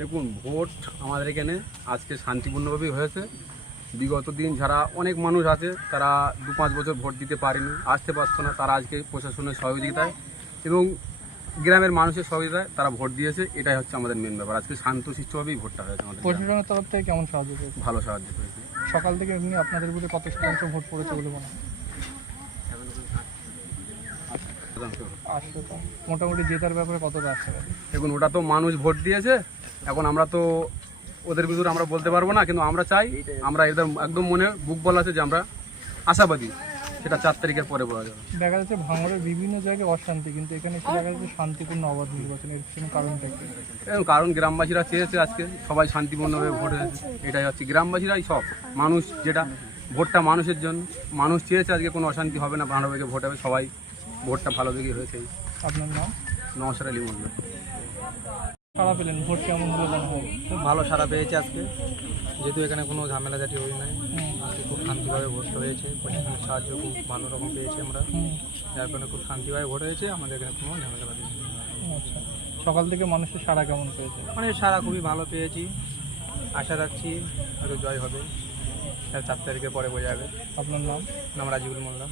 দেখুন ভোট আমাদের এখানে আজকে শান্তিপূর্ণভাবেই হয়েছে। বিগত দিন যারা অনেক মানুষ আছে তারা দু পাঁচ বছর ভোট দিতে পারেনি আসতে পারতো না তারা আজকে প্রশাসনের সহযোগিতায় এবং গ্রামের মানুষের সহযোগিতায় তারা ভোট দিয়েছে এটাই হচ্ছে আমাদের মেন ব্যাপার। আজকে শান্তশিষ্টভাবেই ভোটটা হয়েছে আমাদের প্রশাসনের তরফ থেকে কেমন সাহায্য পেয়েছে? ভালো সাহায্য করেছে সকাল থেকে এমনি আপনাদের বুথে কত শতাংশ ভোট পড়েছে বলে মনে হয়? মোটামুটি জেতার ব্যাপারে কতটা আসছে দেখুন ওটা তো মানুষ ভোট দিয়েছে এখন আমরা তো ওদের ভিতরে আমরা বলতে পারব না কিন্তু আমরা চাই আমরা এদের একদম মনে বুক বলা আছে যে আমরা আশাবাদী সেটা চার তারিখের পরে বলা যাবে। দেখা যাচ্ছে ভাঙড়ের বিভিন্ন জায়গায় অশান্তি কিন্তু এখানে দেখা যাচ্ছে শান্তিপূর্ণ অবাধ নির্বাচন এর পিছনে কারণটা কি? কারণ গ্রামবাসীরা চেয়েছে আজকে সবাই শান্তিপূর্ণভাবে ভোট হয়েছে এটাই হচ্ছে গ্রামবাসীরাই সব মানুষ যেটা ভোটটা মানুষের জন্য মানুষ চেয়েছে আজকে কোনো অশান্তি হবে না ভালোভাবে ভোট হবে সবাই ভোটটা ভালো দিকে হয়েছে। আপনার নাম? নমস্কার আলী মন্ডল সারা পেলেন ভোট কেমন হলো খুব ভালো সারা পেয়েছে আজকে। যেহেতু এখানে কোনো ঝামেলা জাতি হই নাই আজকে খুব শান্তিভাবে ভোট হয়েছে। প্রশাসনের সাহায্য খুব ভালো রকম পেয়েছি আমরা। যার কারণে খুব শান্তিভাবে ভোট হয়েছে। আমাদের এখানে কোনো ঝামেলা নেই। আচ্ছা। সকাল থেকে মানুষের সারা কেমন পেয়েছে? মানে সারা খুবই ভালো পেয়েছি। আশা রাখছি হয়তো জয় হবে। চার তারিখের পরে বোঝা যাবে। আপনার নাম? নাম রাজিবুল মোল্লা।